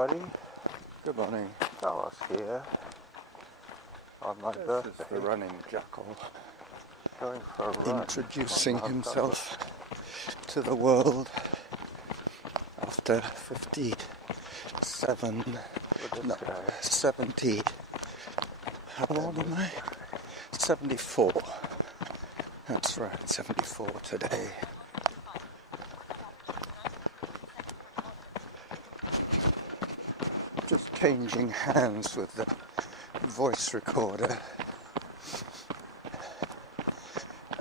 everybody. Good morning. Dallas here on my birthday. This is the running Jackal, Going for a run. introducing himself to the world after 70. How old am I? 74. That's right, 74 today. Just changing hands with the voice recorder.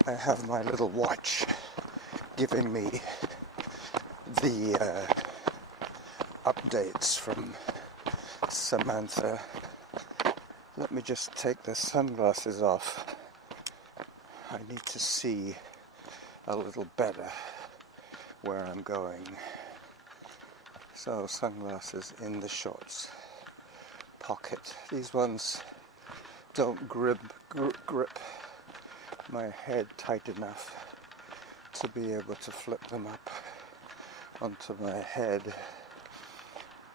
I have my little watch giving me the updates from Samantha. Let me just take the sunglasses off. I need to see a little better where I'm going. So sunglasses in the shorts pocket. These ones don't grip my head tight enough to be able to flip them up onto my head.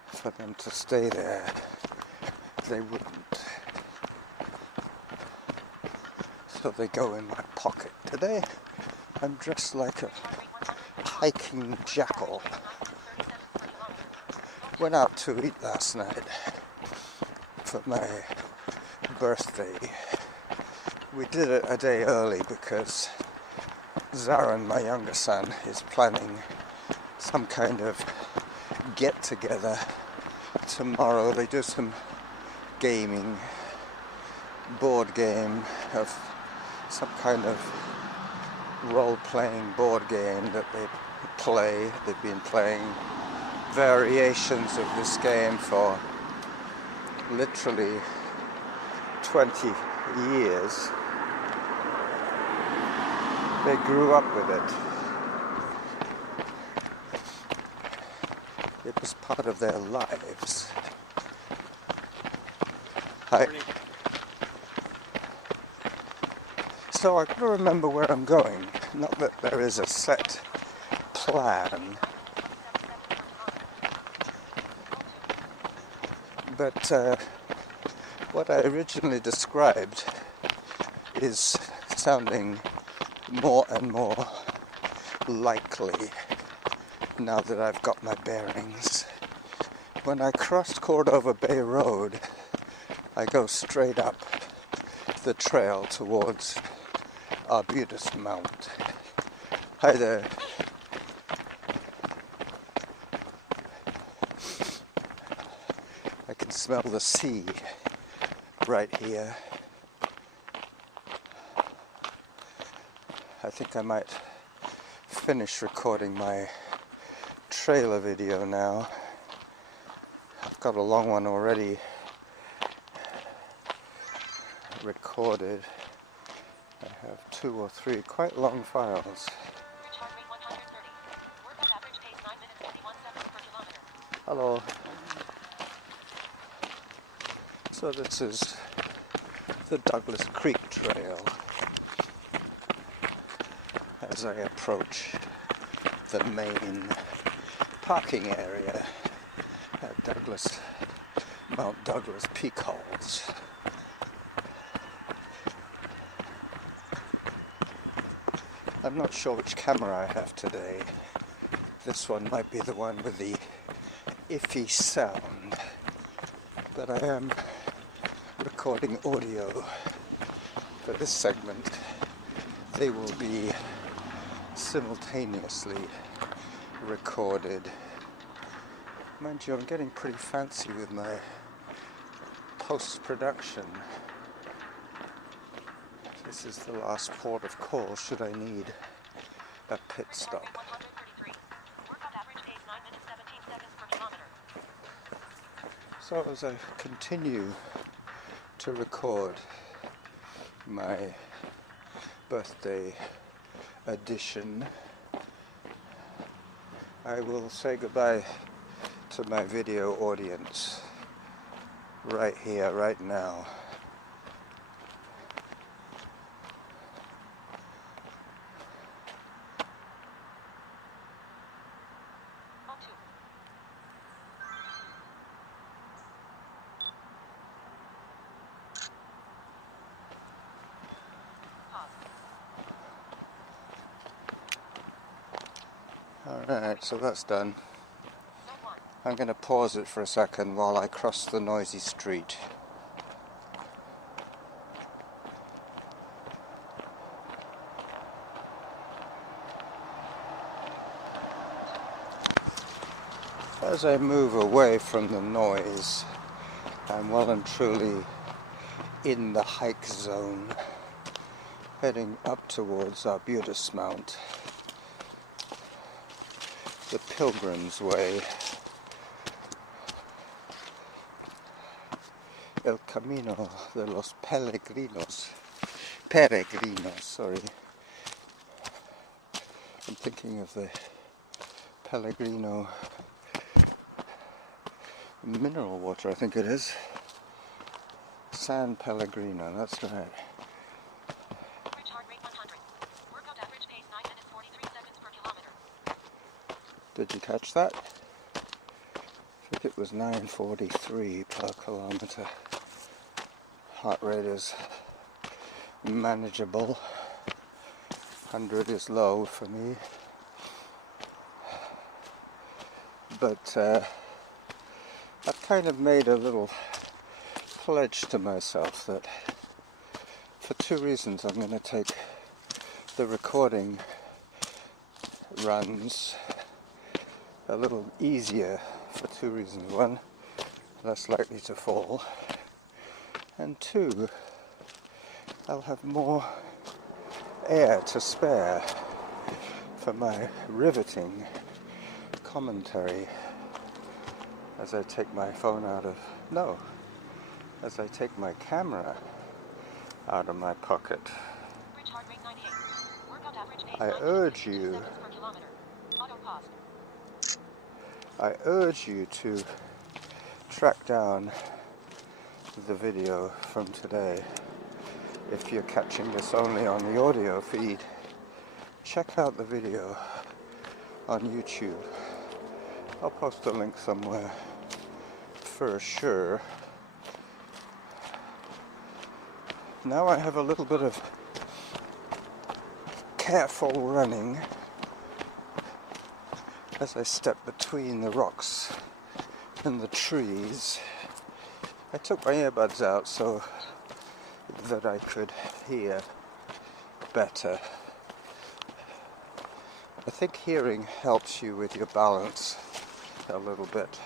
For them to stay there, they wouldn't. So they go in my pocket. Today I'm dressed like a hiking jackal. Went out to eat last night for my birthday. We did it a day early because Zaran, my younger son, is planning some kind of get-together tomorrow. They do some gaming, board game of some kind of role-playing board game that they play. They've been playing variations of this game for literally 20 years. They grew up with it. It was part of their lives. So I gotta remember where I'm going. Not that there is a set plan. But what I originally described is sounding more and more likely now that I've got my bearings. When I crossed Cordova Bay Road, I go straight up the trail towards Arbutus Mount. Hi there. I can smell the sea right here. I think I might finish recording my trailer video now. I've got a long one already recorded. I have 2 or 3 quite long files. Hello. So this is the Douglas Creek Trail as I approach the main parking area at Mount Douglas Peak Halls. I'm not sure which camera I have today. This one might be the one with the iffy sound, but I am recording audio for this segment. They will be simultaneously recorded. Mind you, I'm getting pretty fancy with my post-production. This is the last port of call should I need a pit stop. So as I continue to record my birthday edition, I will say goodbye to my video audience right here, right now. Alright, so that's done. I'm going to pause it for a second while I cross the noisy street. As I move away from the noise, I'm well and truly in the hike zone, heading up towards Arbutus Mount, the Pilgrim's Way, El Camino de los Peregrinos, sorry. I'm thinking of the Pellegrino mineral water, I think it is. San Pellegrino, that's right. Average heart rate 100. Workout average pace 9 minutes 43 seconds per kilometer. Did you catch that? I think it was 9:43 per kilometer. Heart rate is manageable. 100 is low for me. But I've kind of made a little pledge to myself that for two reasons I'm going to take the recording runs a little easier for two reasons. One, less likely to fall, and two, I'll have more air to spare for my riveting commentary as I take my phone out of, no, as I take my camera out of my pocket. Average heart rate 98. Workout average pace I 9 urge minutes 52 you, seconds per kilometer. Auto pause. I urge you to track down the video from today. If you're catching this only on the audio feed, check out the video on YouTube. I'll post a link somewhere for sure. Now I have a little bit of careful running as I step between the rocks and the trees. I took my earbuds out so that I could hear better. I think hearing helps you with your balance a little bit.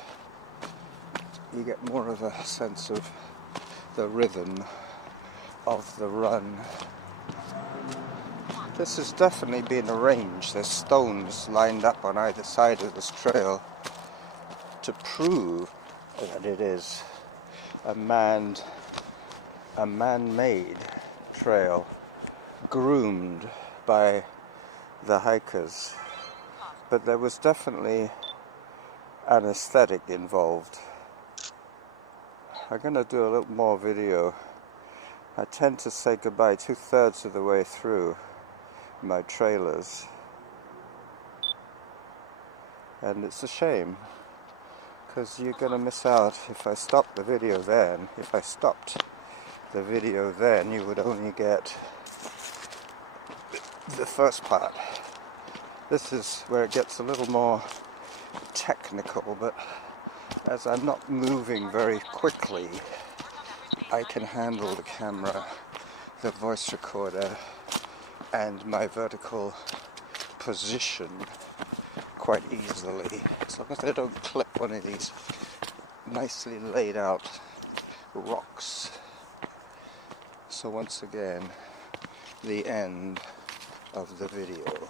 You get more of a sense of the rhythm of the run. This has definitely been arranged. There's stones lined up on either side of this trail to prove that it is a man-made trail, groomed by the hikers. But there was definitely an aesthetic involved. I'm going to do a little more video. I tend to say goodbye 2/3 of the way through my trailers, and it's a shame because you're going to miss out if I stop the video then. If I stopped the video then, you would only get the first part. This is where it gets a little more technical, but as I'm not moving very quickly, I can handle the camera, the voice recorder, and my vertical position quite easily, as long as I don't clip one of these nicely laid out rocks. So once again, the end of the video.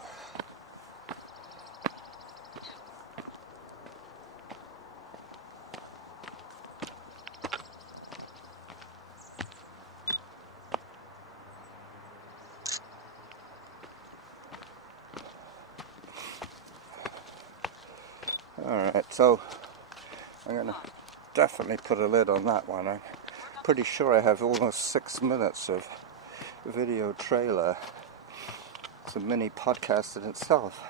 Alright, so I'm going to definitely put a lid on that one. I'm pretty sure I have almost 6 minutes of video trailer. It's a mini podcast in itself.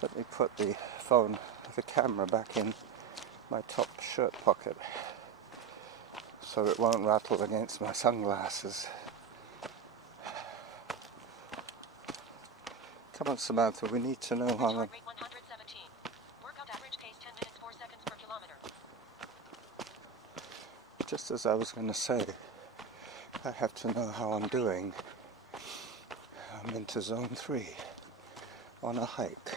Let me put the phone, the camera back in my top shirt pocket so it won't rattle against my sunglasses. Come on, Samantha, we need to know how Heart rate 117. Workout average pace 10 minutes 4 seconds per kilometer. just as I was going to say, I have to know how I'm doing. I'm into zone 3 on a hike.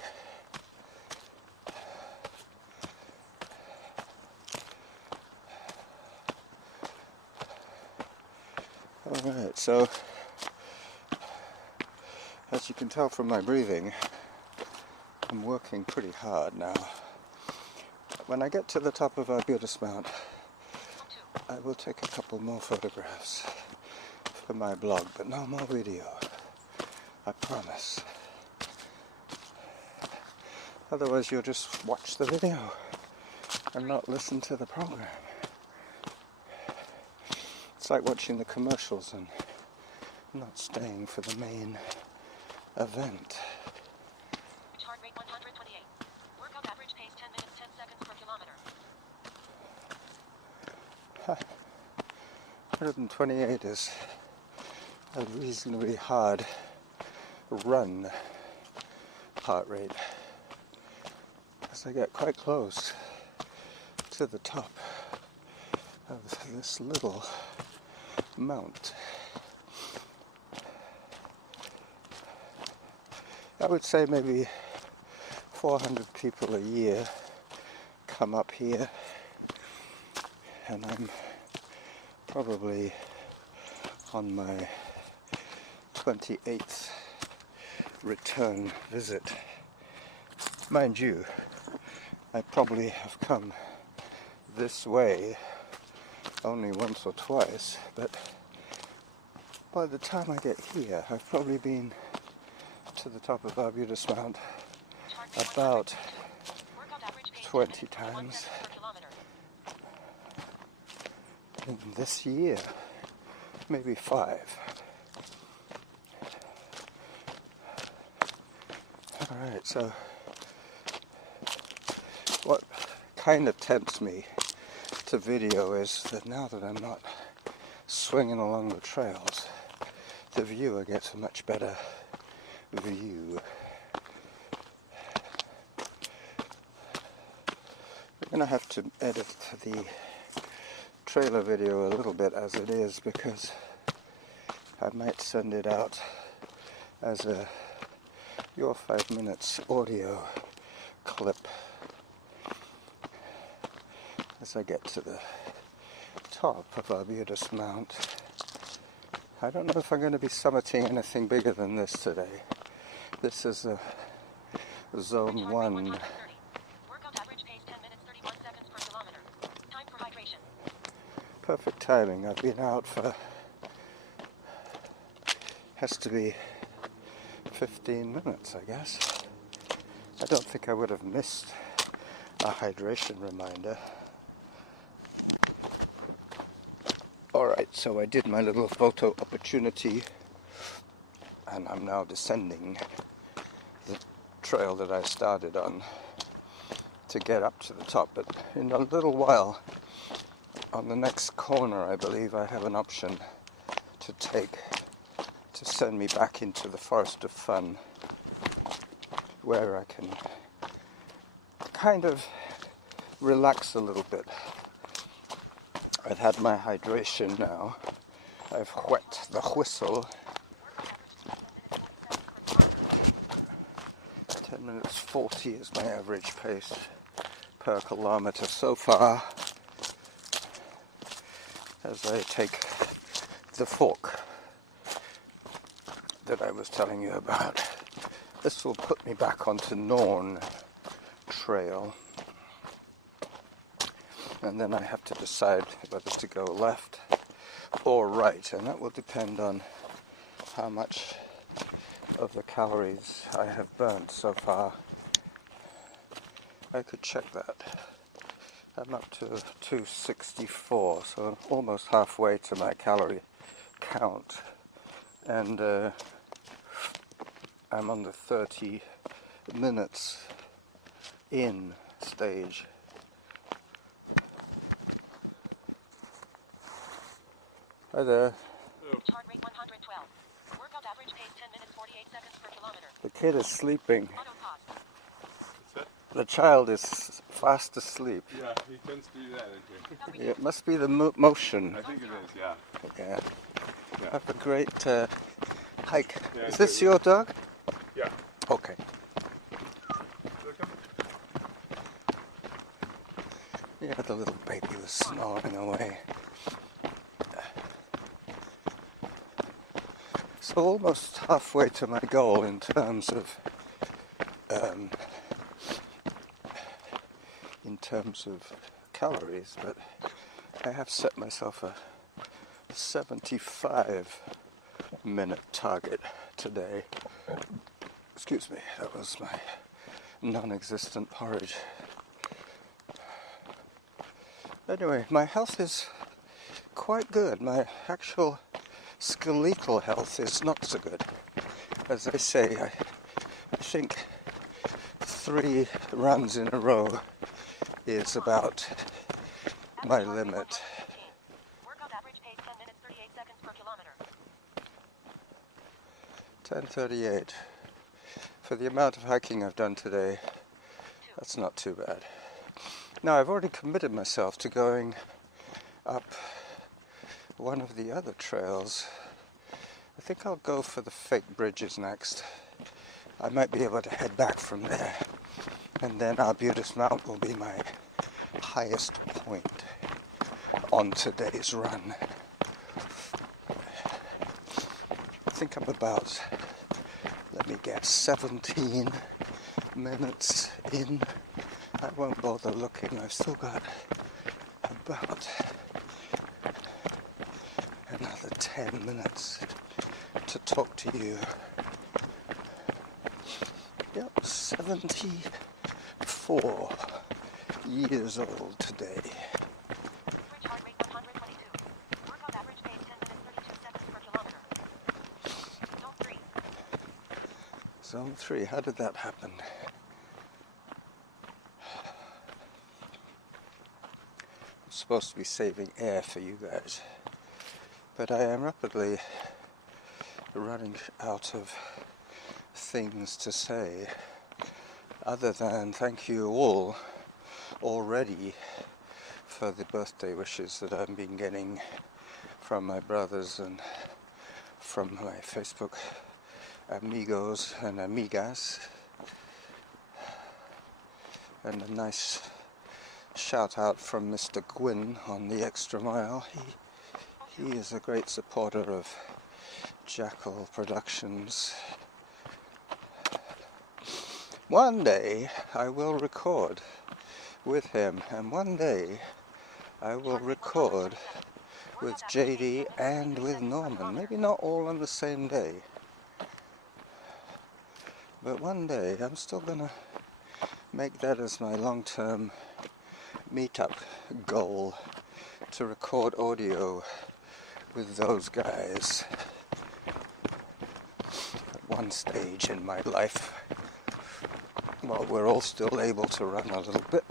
Alright, so as you can tell from my breathing, I'm working pretty hard now. When I get to the top of Arbutus Mount, I will take a couple more photographs for my blog, but no more video. I promise. Otherwise you'll just watch the video and not listen to the program. It's like watching the commercials and not staying for the main event. Heart rate 128. Workout average pace 10 minutes 10 seconds per kilometer. 128 is a reasonably hard run heart rate. As I get quite close to the top of this little mount, I would say maybe 400 people a year come up here, and I'm probably on my 28th return visit. Mind you, I probably have come this way only once or twice, but by the time I get here, I've probably been to the top of Arbutus Mount about 20 times in this year, maybe 5. Alright, so what kind of tempts me to video is that now that I'm not swinging along the trails, the viewer gets a much better view. I'm going to have to edit the trailer video a little bit as it is, because I might send it out as a your 5 minutes audio clip as I get to the top of Arbutus Mount. I don't know if I'm going to be summiting anything bigger than this today. This is a zone 1. Workout average pace 10 minutes 31 seconds per kilometer. Time for hydration. Perfect timing. I've been out for, has to be 15 minutes, I guess. I don't think I would have missed a hydration reminder. Alright, so I did my little photo opportunity, and I'm now descending the trail that I started on to get up to the top. But in a little while, on the next corner, I believe I have an option to take to send me back into the Forest of Fun, where I can kind of relax a little bit. I've had my hydration now. I've whet the whistle. 10 minutes 40 is my average pace per kilometer so far, as I take the fork that I was telling you about. This will put me back onto Norn Trail, and then I have to decide whether to go left or right, and that will depend on how much of the calories I have burnt so far. I could check that. I'm up to 264, so I'm almost halfway to my calorie count, and I'm on the 30 minutes in stage. Hi there. Heart rate 112. Workout average average pace 10 minutes 48 seconds per kilometer. The kid is sleeping. Auto pause. What's that? The child is fast asleep. Yeah, he tends to do that in here. It must be the motion. I think it is, yeah. Yeah. Yeah. Have a great hike. Yeah, Is this your dog? Yeah. Okay. Yeah, the little baby was snoring away. So almost halfway to my goal in terms of calories, but I have set myself a 75-minute target today. Excuse me, that was my non-existent porridge. Anyway, my health is quite good. My actual skeletal health is not so good. As I say, I think 3 runs in a row is about my limit. Workout average pace 10 minutes 38 seconds per kilometer. 10:38. For the amount of hiking I've done today, that's not too bad. Now, I've already committed myself to going up one of the other trails. I think I'll go for the fake bridges next. I might be able to head back from there. And then Arbutus Mount will be my highest point on today's run. I think I'm about, let me guess, 17 minutes in. I won't bother looking. I've still got about another 10 minutes to talk to you. Yep, 74 years old today. Average heart rate 122. Workout average pace 10 minutes 32 seconds per kilometer. Zone 3. Zone 3, how did that happen? I'm supposed to be saving air for you guys, but I am rapidly running out of things to say other than thank you all already for the birthday wishes that I've been getting from my brothers and from my Facebook amigos and amigas, and a nice shout out from Mr. Gwyn on the Extra Mile. He is a great supporter of Jackal Productions. One day I will record with him, and one day I will record with JD and with Norman. Maybe not all on the same day, but one day I'm still gonna make that as my long-term meetup goal, to record audio with those guys at one stage in my life, while we're all still able to run a little bit.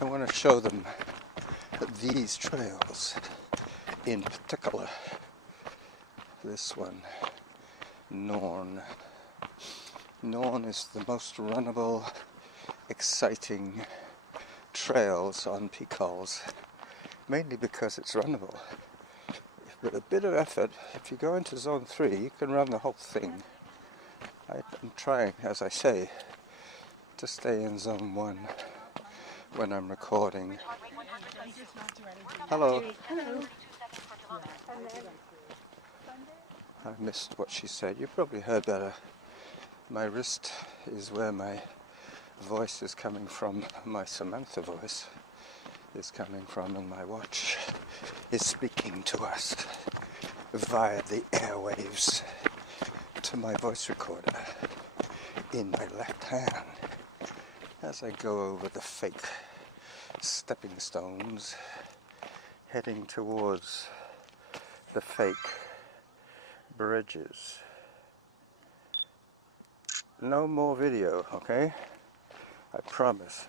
I want to show them these trails in particular. This one, Norn. Norn is the most runnable, exciting trails on Peacols, mainly because it's runnable. With a bit of effort, if you go into Zone 3, you can run the whole thing. I'm trying, as I say, to stay in Zone 1 when I'm recording. Hello. I missed what she said. You probably heard better. My wrist is where my voice is coming from, my Samantha voice is coming from, and my watch is speaking to us via the airwaves to my voice recorder in my left hand as I go over the fake stepping stones heading towards the fake bridges. No more video, okay? I promise.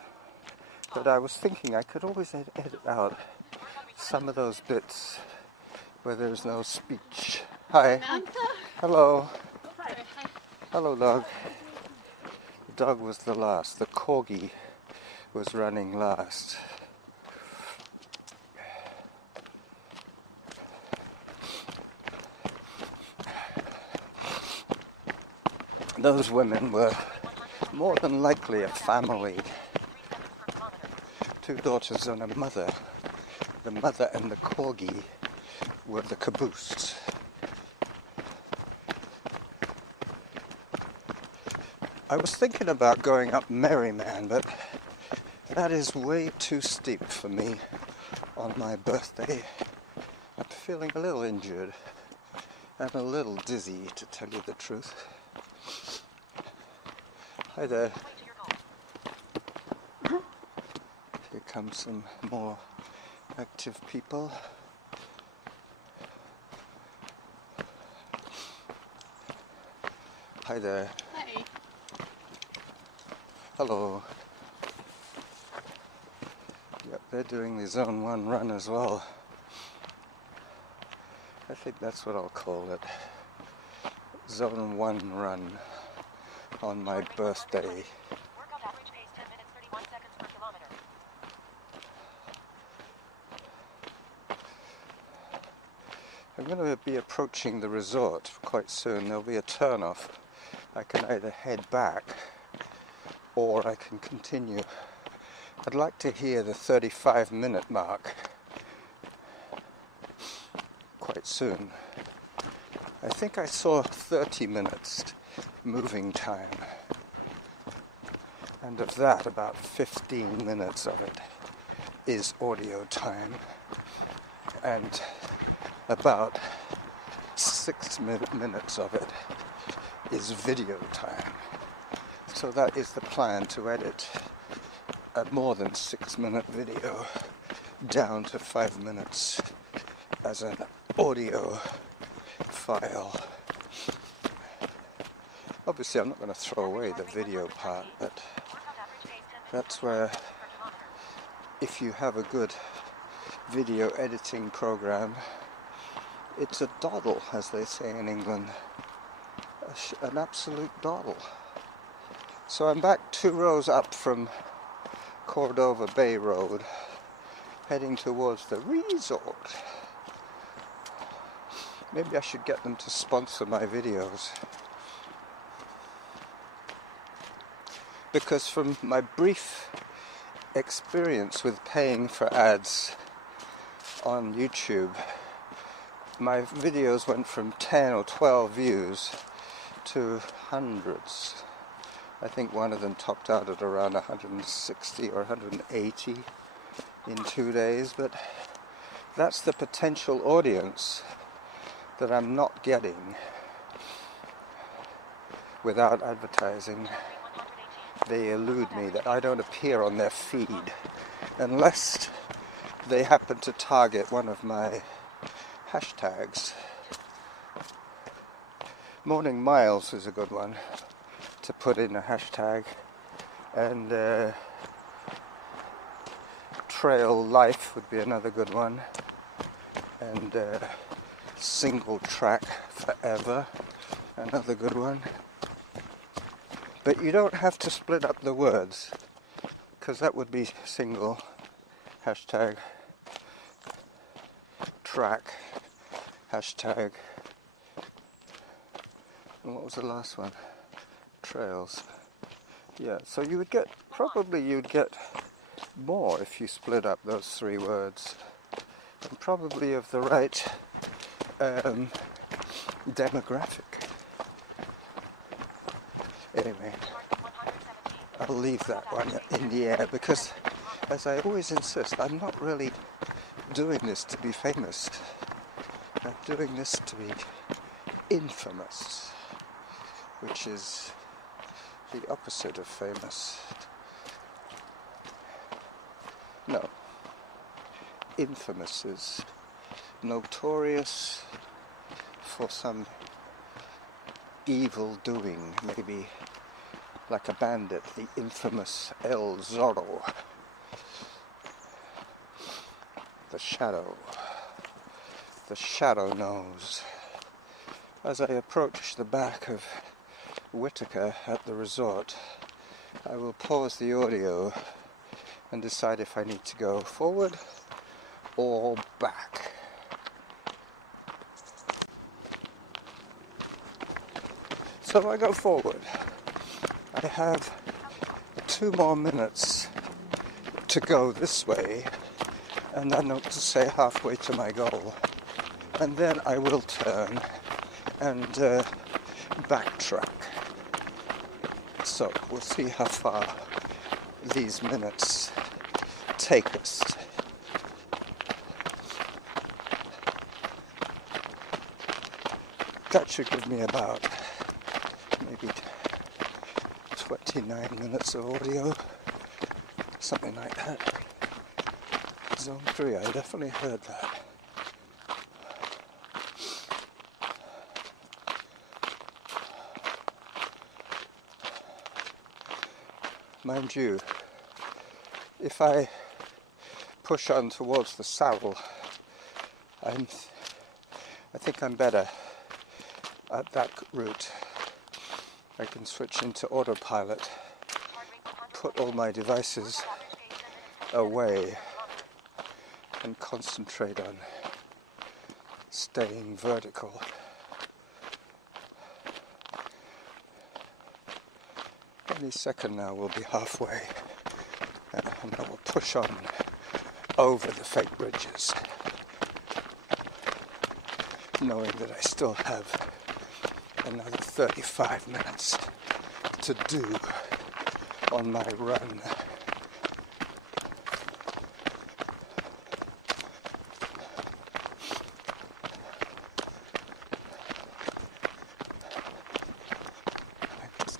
But I was thinking I could always edit out some of those bits where there's no speech. Hi. Hello. Hello, Doug. Doug was the last. The corgi was running last. Those women were more than likely a family. 2 daughters and a mother. The mother and the corgi were the caboose. I was thinking about going up Merryman, but that is way too steep for me on my birthday. I'm feeling a little injured and a little dizzy, to tell you the truth. Hi there. Here come some more active people. Hi there. Hi. Hello. Yep, they're doing the Zone 1 run as well. I think that's what I'll call it. Zone 1 run on my birthday. Workout average pace 10 minutes 31 seconds per kilometer. I'm going to be approaching the resort quite soon. There'll be a turnoff. I can either head back or I can continue. I'd like to hear the 35-minute mark quite soon. I think I saw 30 minutes moving time, and of that about 15 minutes of it is audio time, and about 6 minutes of it is video time. So that is the plan, to edit a more than 6-minute video down to 5 minutes as an audio file. Obviously I'm not going to throw away the video part, but that's where, if you have a good video editing program, it's a doddle, as they say in England. An absolute doddle. So I'm back 2 rows up from Cordova Bay Road, heading towards the resort. Maybe I should get them to sponsor my videos. Because from my brief experience with paying for ads on YouTube, my videos went from 10 or 12 views to hundreds. I think one of them topped out at around 160 or 180 in 2 days, but that's the potential audience that I'm not getting without advertising. They elude me, that I don't appear on their feed unless they happen to target one of my hashtags. Morning Miles is a good one to put in a hashtag, and Trail Life would be another good one, and Single Track Forever, another good one. But you don't have to split up the words, because that would be single, hashtag, track, hashtag, and what was the last one? Trails. Yeah, so you would get, probably you'd get more if you split up those 3 words, and probably of the right demographic. Anyway, I'll leave that one in the air, because, as I always insist, I'm not really doing this to be famous. I'm doing this to be infamous, which is the opposite of famous. No. Infamous is notorious for some evil doing, maybe like a bandit, the infamous El Zorro, the shadow knows. As I approach the back of Whitaker at the resort, I will pause the audio and decide if I need to go forward or back. So I go forward. I have 2 more minutes to go this way, and I note to say halfway to my goal. And then I will turn and backtrack. So we'll see how far these minutes take us. That should give me about maybe 29 minutes of audio, something like that. Zone 3, I definitely heard that. Mind you, if I push on towards the saddle, I think I'm better at that route. I can switch into autopilot, put all my devices away, and concentrate on staying vertical. Any second now we'll be halfway, and I will push on over the fake bridges, knowing that I still have another 35 minutes to do on my run.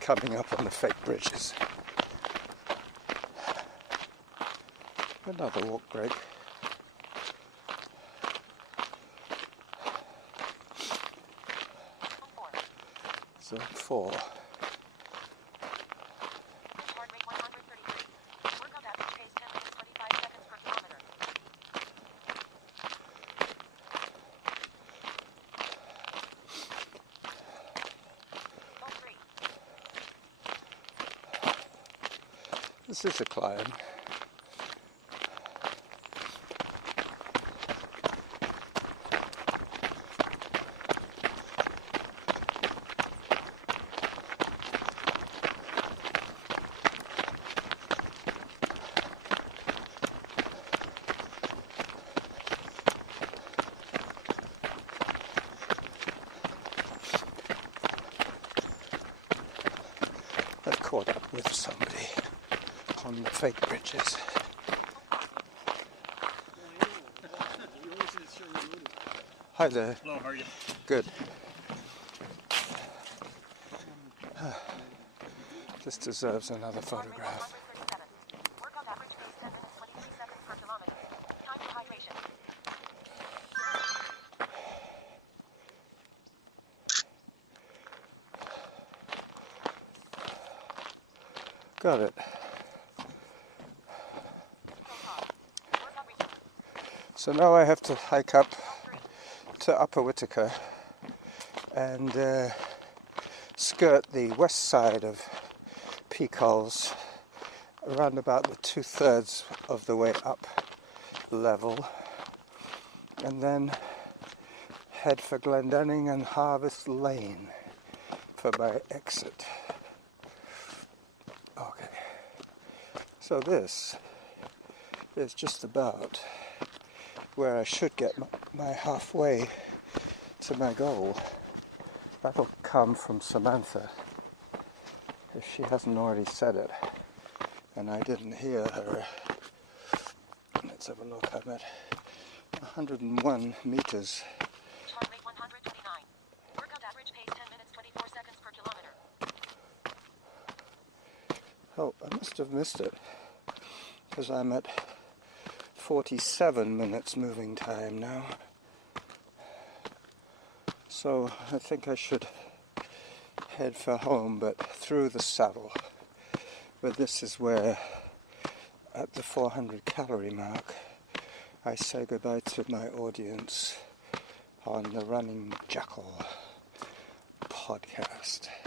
Coming up on the fake bridges. Another walk break. Zone 4. Heart rate 133. Workout average pace 10 minutes 25 seconds per kilometer. Zone 3. This is a climb. I've caught up with somebody on the fake bridges. Hi there. Hello, how are you? Good. This deserves another photograph. 137. Workout average pace 10 minutes 23 seconds per kilometer. Time for hydration. Got it. Workout resumed. So now I have to hike up to Upper Whitaker and skirt the west side of Peacock's around about the 2/3 of the way up level, and then head for Glendenning and Harvest Lane for my exit. Okay, so this is just about where I should get my halfway to my goal. That'll come from Samantha, if she hasn't already said it, and I didn't hear her. Let's have a look. I'm at 101 meters. Heart rate 129. Workout average pace 10 minutes 24 seconds per kilometer. Oh, I must have missed it, because I'm at 47 minutes moving time now. So I think I should head for home, but through the saddle. But this is where, at the 400 calorie mark, I say goodbye to my audience on the running Jackal. podcast.